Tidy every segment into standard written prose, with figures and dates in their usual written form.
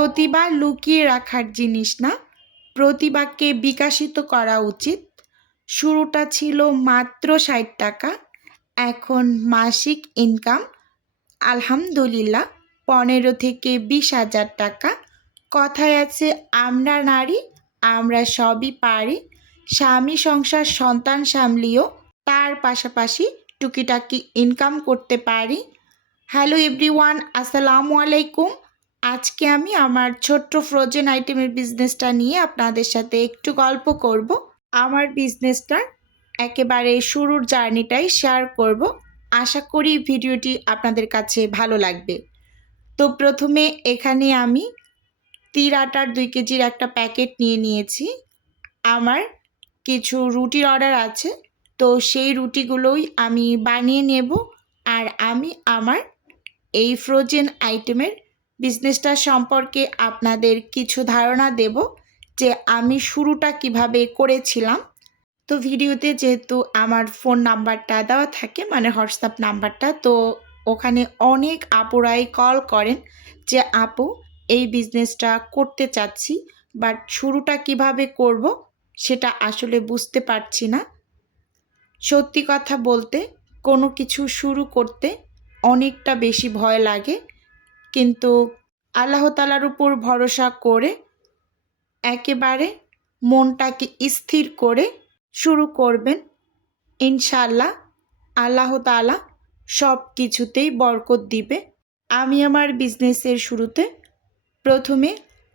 প্রতিভা লুকিয়ে রাখার জিনিস না, প্রতিভাকে বিকাশিত করা উচিত। শুরুটা ছিল মাত্র ৬০ টাকা, এখন মাসিক ইনকাম আলহামদুলিল্লাহ ১৫ থেকে ২০,০০০ টাকা। কথায় আছে, আমরা নারী, আমরা সবই পারি। স্বামী সংসার সন্তান সামলিয়েও তার পাশাপাশি টুকিটাকি ইনকাম করতে পারি। হ্যালো এভরিওয়ান, আসসালামু আলাইকুম। আজকে আমি আমার ছোট্ট ফ্রোজেন আইটেমের বিজনেসটা নিয়ে আপনাদের সাথে একটু গল্প করব। আমার বিজনেসটার একেবারে শুরুর জার্নিটাই শেয়ার করব। আশা করি ভিডিওটি আপনাদের কাছে ভালো লাগবে। তো প্রথমে এখানে আমি তীর আটার ২ কেজির একটা প্যাকেট নিয়ে নিয়েছি। আমার কিছু রুটির অর্ডার আছে, তো সেই রুটিগুলোই আমি বানিয়ে নেব। আর আমি আমার এই ফ্রোজেন আইটেমের বিজনেসটা সম্পর্কে আপনাদের কিছু ধারণা দেব যে আমি শুরুটা কিভাবে করেছিলাম। তো ভিডিওতে যেহেতু আমার ফোন নাম্বারটা দেওয়া থাকে, মানে হোয়াটসঅ্যাপ নাম্বারটা, তো ওখানে অনেক আপুরাই কল করেন যে আপু এই বিজনেসটা করতে চাচ্ছি, বাট শুরুটা কিভাবে করব সেটা আসলে বুঝতে পারছি না। সত্যি কথা বলতে কোনো কিছু শুরু করতে অনেকটা বেশি ভয় লাগে, কিন্তু আল্লাহ তাআলার উপর ভরসা করে একেবারে মনটাকে স্থির করে শুরু করবেন। ইনশাআল্লাহ আল্লাহ তাআলা সব কিছুতেই বরকত দিবে। আমি আমার বিজনেসের শুরুতে প্রথমে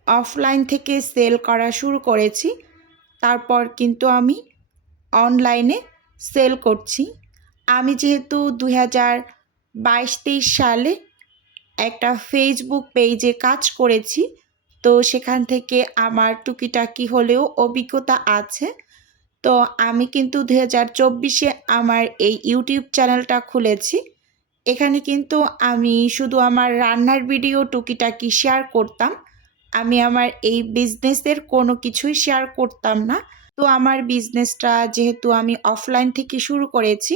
অফলাইন থেকে সেল করা শুরু করেছি, তারপর কিন্তু আমি অনলাইনে সেল করছি। আমি যেহেতু ২০২২-২৩ সালে একটা ফেসবুক পেজে কাজ করেছি, তো সেখান থেকে আমার টুকিটাকি হলেও অভিজ্ঞতা আছে। তো আমি কিন্তু ২০২৪-এ আমার এই ইউটিউব চ্যানেলটা খুলেছি। এখানে কিন্তু আমি শুধু আমার রান্নার ভিডিও টুকিটাকি শেয়ার করতাম, আমি আমার এই বিজনেসের কোনো কিছুই শেয়ার করতাম না। তো আমার বিজনেসটা যেহেতু আমি অফলাইন থেকে শুরু করেছি,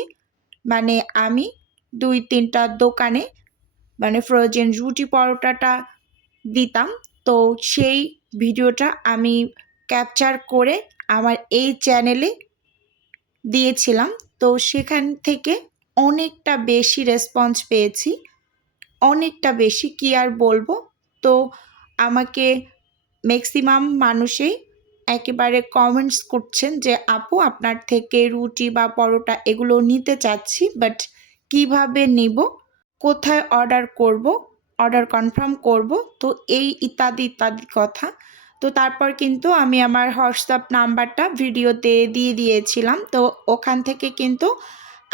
মানে আমি ২-৩টা দোকানে মানে ফ্রোজেন রুটি পরোটাটা দিতাম, তো সেই ভিডিওটা আমি ক্যাপচার করে আমার এই চ্যানেলে দিয়েছিলাম। তো সেখান থেকে অনেকটা বেশি রেসপন্স পেয়েছি, অনেকটা বেশি, কি আর বলবো। তো আমাকে ম্যাক্সিমাম মানুষই একেবারে কমেন্টস করছেন যে আপু আপনার থেকে রুটি বা পরোটা এগুলো নিতে চাচ্ছি, বাট কিভাবে নিব, কোথায় অর্ডার করব, অর্ডার কনফার্ম করব, তো এই ইত্যাদি ইত্যাদি কথা। তো তারপর কিন্তু আমি আমার হোয়াটসঅ্যাপ নাম্বারটা ভিডিওতে দিয়ে দিয়েছিলাম, তো ওখান থেকে কিন্তু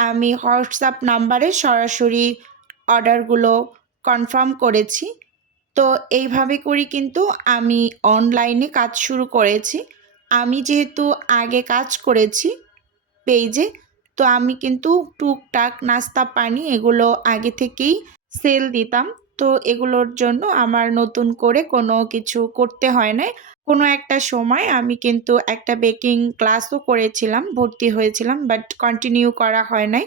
আমি হোয়াটসঅ্যাপ নাম্বারে সরাসরি অর্ডারগুলো কনফার্ম করেছি। তো এইভাবে করি কিন্তু আমি অনলাইনে কাজ শুরু করেছি। আমি যেহেতু আগে কাজ করেছি পেজে, তো আমি কিন্তু টুকটাক নাস্তা পানি এগুলো আগে থেকেই সেল দিতাম। তো এগুলোর জন্য আমার নতুন করে কোনো কিছু করতে হয় না। কোনো একটা সময় আমি কিন্তু একটা বেকিং ক্লাসও করেছিলাম, ভর্তি হয়েছিলাম, বাট কন্টিনিউ করা হয় নাই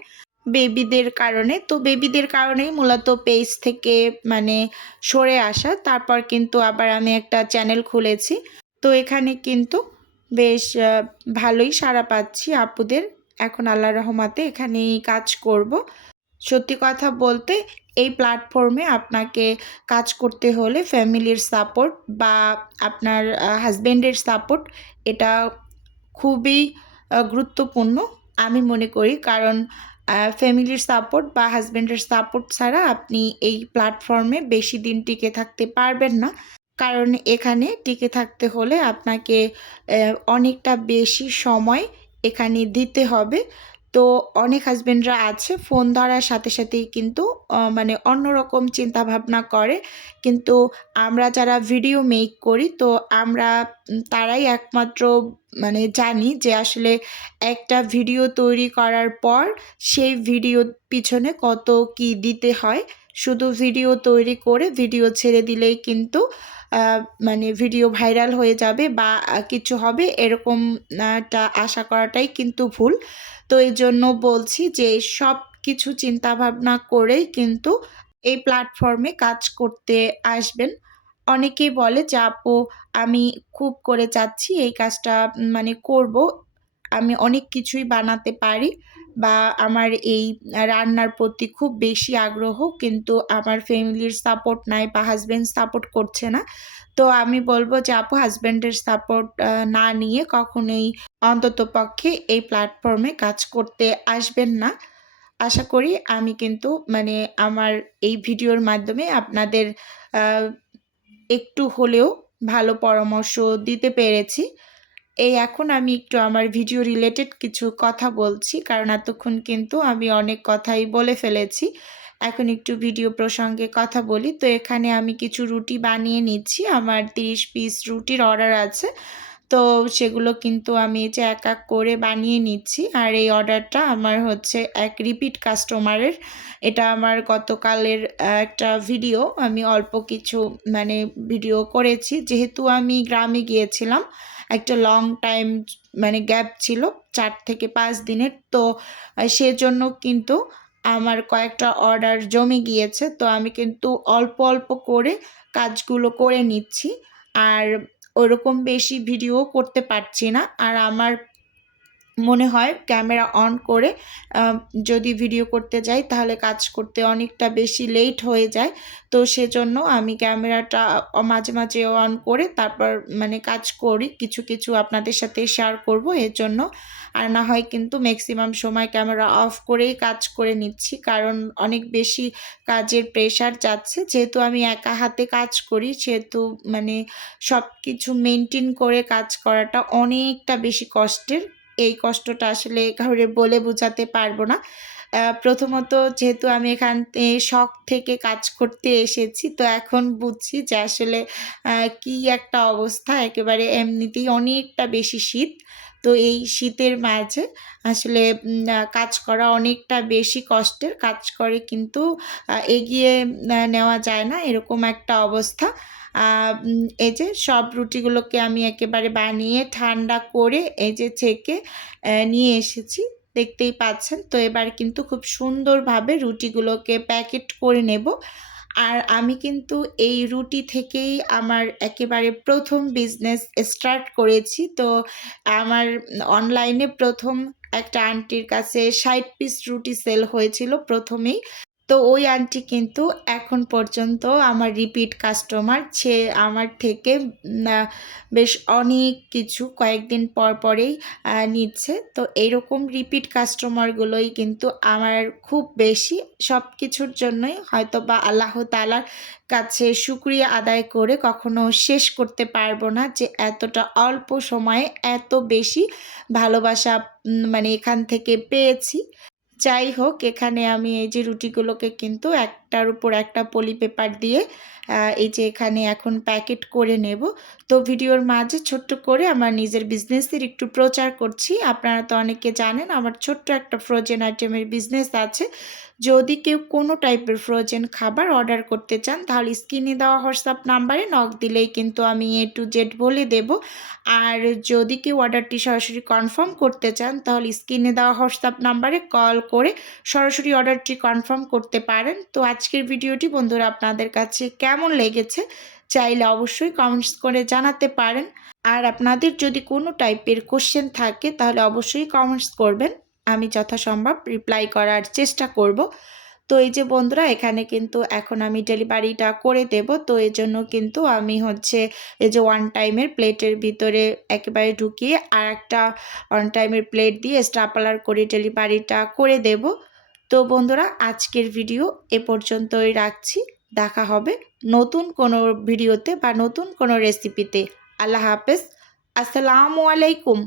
বেবিদের কারণে। তো বেবিদের কারণেই মূলত পেজ থেকে মানে সরে আসা। তারপর কিন্তু আবার আমি একটা চ্যানেল খুলেছি, তো এখানে কিন্তু বেশ ভালোই সাড়া পাচ্ছি আপুদের। এখন আল্লাহর রহমতে এখানেই কাজ করব। সত্যি কথা বলতে এই প্ল্যাটফর্মে আপনাকে কাজ করতে হলে ফ্যামিলির সাপোর্ট বা আপনার হাজব্যান্ডের সাপোর্ট এটা খুবই গুরুত্বপূর্ণ আমি মনে করি, কারণ ফ্যামিলির সাপোর্ট বা হাজব্যান্ডের সাপোর্ট ছাড়া আপনি এই প্ল্যাটফর্মে বেশি দিন টিকে থাকতে পারবেন না। কারণ এখানে টিকে থাকতে হলে আপনাকে অনেকটা বেশি সময় এখানে দিতে হবে। তো অনেক হাজব্যান্ডরা আছে ফোন ধরার সাথে সাথেই কিন্তু মানে অন্যরকম চিন্তাভাবনা করে, কিন্তু আমরা যারা ভিডিও মেক করি তো আমরা তারাই একমাত্র মানে জানি যে আসলে একটা ভিডিও তৈরি করার পর সেই ভিডিওর পিছনে কত কি দিতে হয়। শুধু ভিডিও তৈরি করে ভিডিও ছেড়ে দিলেই কিন্তু মানে ভিডিও ভাইরাল হয়ে যাবে বা কিছু হবে এরকমটা আশা করাটাই কিন্তু ভুল। তো এই জন্য বলছি যে সব কিছু চিন্তাভাবনা করেই কিন্তু এই প্ল্যাটফর্মে কাজ করতে আসবেন। অনেকেই বলে যে আপু আমি খুব করে চাচ্ছি এই কাজটা মানে করব। আমি অনেক কিছুই বানাতে পারি বা আমার এই রান্নার প্রতি খুব বেশি আগ্রহ, কিন্তু আমার ফ্যামিলির সাপোর্ট নাই বা হাসব্যান্ড সাপোর্ট করছে না। তো আমি বলব যে আপু হাসব্যান্ডের সাপোর্ট না নিয়ে কখনোই অন্ততপক্ষে এই প্ল্যাটফর্মে কাজ করতে আসবেন না। আশা করি আমি কিন্তু মানে আমার এই ভিডিওর মাধ্যমে আপনাদের আ একটু হলেও ভালো পরামর্শ দিতে পেরেছি। এই এখন আমি একটু আমার ভিডিও রিলেটেড কিছু কথা বলছি, কারণ এতক্ষণ কিন্তু আমি অনেক কথাই বলে ফেলেছি। এখন একটু ভিডিও প্রসঙ্গে কথা বলি। তো এখানে আমি কিছু রুটি বানিয়ে নিচ্ছি। আমার ৩০ পিস রুটির অর্ডার আছে। তো সেগুলো কিন্তু আমি এই যে এক এক করে বানিয়ে নিচ্ছি। আর এই অর্ডারটা আমার হচ্ছে এক রিপিট কাস্টমারের। এটা আমার গতকালের একটা ভিডিও। আমি অল্প কিছু মানে ভিডিও করেছি। যেহেতু আমি গ্রামে গিয়েছিলাম, একটা লং টাইম মানে গ্যাপ ছিল ৪ থেকে ৫ দিনের। তো সেজন্য কিন্তু আমার কয়েকটা অর্ডার জমে গিয়েছে। তো আমি কিন্তু অল্প, অল্প করে কাজগুলো করে নিচ্ছি। আর ওরকম বেশি ভিডিও করতে পারছি না। আর আমার মনে হয় ক্যামেরা অন করে আ যদি ভিডিও করতে যাই তাহলে কাজ করতে অনেকটা বেশি লেট হয়ে যায়। তো সেজন্য আমি ক্যামেরাটা মাঝে, মাঝে অন করে তারপর মানে কাজ করি। কিছু, কিছু আপনাদের সাথে শেয়ার করব এজন্য। আর না হয় কিন্তু ম্যাক্সিমাম সময় ক্যামেরা অফ করেই কাজ করে নিচ্ছি। কারণ অনেক বেশি কাজের প্রেশার যাচ্ছে। যেহেতু আমি একা হাতে কাজ করি সেহেতু মানে সবকিছু মেইনটেইন করে কাজ করাটা অনেকটা বেশি কষ্টের। এই কষ্টটা আসলে কাউরে বলে বোঝাতে পারবো না। প্রথমত যেহেতু আমি এখানে শখ থেকে কাজ করতে এসেছি, তো এখন বুঝছি যে আসলে কি একটা অবস্থা। একেবারে এমনিতেই অনেকটা বেশি শীত। তো এই শীতের মাঝে আসলে কাজ করা অনেকটা বেশি কষ্টের। কাজ করে কিন্তু এগিয়ে নেওয়া যায় না, এরকম একটা অবস্থা। এই যে সব রুটিগুলোকে আমি একেবারে বানিয়ে ঠান্ডা করে এই যে ছেঁকে নিয়ে এসেছি। দেখতেই পাচ্ছেন। তো এবার কিন্তু খুব সুন্দরভাবে রুটিগুলোকে প্যাকেট করে নেব। আর আমি কিন্তু এই রুটি থেকেই আমার একেবারে ১ম বিজনেস স্টার্ট করেছি। তো আমার অনলাইনে ১ম একটা আন্টির কাছে ৬০ পিস রুটি সেল হয়েছিল ১ম এই। তো ওই আন্টি কিন্তু এখন পর্যন্ত আমার রিপিট কাস্টমার। সে আমার থেকে আ বেশ অনেক কিছু কয়েকদিন পর পরেই নিচ্ছে। তো এইরকম রিপিট কাস্টমারগুলোই কিন্তু আমার খুব বেশি। সবকিছুর জন্যই হয়তোবা আল্লাহ তাআলার কাছে শুকরিয়া আদায় করে কখনো শেষ করতে পারবো না যে এতটা অল্প সময়ে এত বেশি ভালোবাসা মানে এখান থেকে পেয়েছি। যাই হোক, এখানে আমি এই যে রুটিগুলোকে কিন্তু একটার উপর একটা পলি পেপার দিয়ে এই যে এখানে এখন প্যাকেট করে নেব। তো ভিডিওর মাঝে ছোট্ট করে আমার নিজের বিজনেসের একটু প্রচার করছি। আপনারা তো অনেকে জানেন আমার ছোট্ট একটা ফ্রোজেন আইটেমের বিজনেস আছে। যদি কেউ কোনো টাইপের ফ্রোজেন খাবার অর্ডার করতে চান তাহলে স্ক্রিনে দেওয়া হোয়াটসঅ্যাপ নাম্বারে নক দিলেই কিন্তু আমি A to Z বলে দেব। আর যদি কেউ অর্ডারটি সরাসরি কনফার্ম করতে চান তাহলে স্ক্রিনে দেওয়া হোয়াটসঅ্যাপ নাম্বারে কল করে সরাসরি অর্ডারটি কনফার্ম করতে পারেন। তো আজকের ভিডিওটি বন্ধুরা আপনাদের কাছে কেমন লেগেছে চাইলে অবশ্যই কমেন্টস করে জানাতে পারেন। আর আপনাদের যদি কোনো টাইপের কোশ্চেন থাকে তাহলে অবশ্যই কমেন্টস করবেন। আমি যথাসম্ভব রিপ্লাই করার চেষ্টা করব। তো এই যে বন্ধুরা এখানে কিন্তু এখন আমি ডেলিভারিটা করে দেব। তো এজন্য কিন্তু আমি হচ্ছে এই যে ওয়ান টাইমের প্লেটের ভিতরে একেবারে ঢুকিয়ে আরেকটা ওয়ান টাইমের প্লেট দিয়ে স্টাপলার করে ডেলিভারিটা করে দেব। তো বন্ধুরা আজকের ভিডিও এ পর্যন্তই রাখছি। দেখা হবে নতুন কোনো ভিডিওতে বা নতুন কোনো রেসিপিতে। আল্লাহ হাফেজ। আসসালামু আলাইকুম।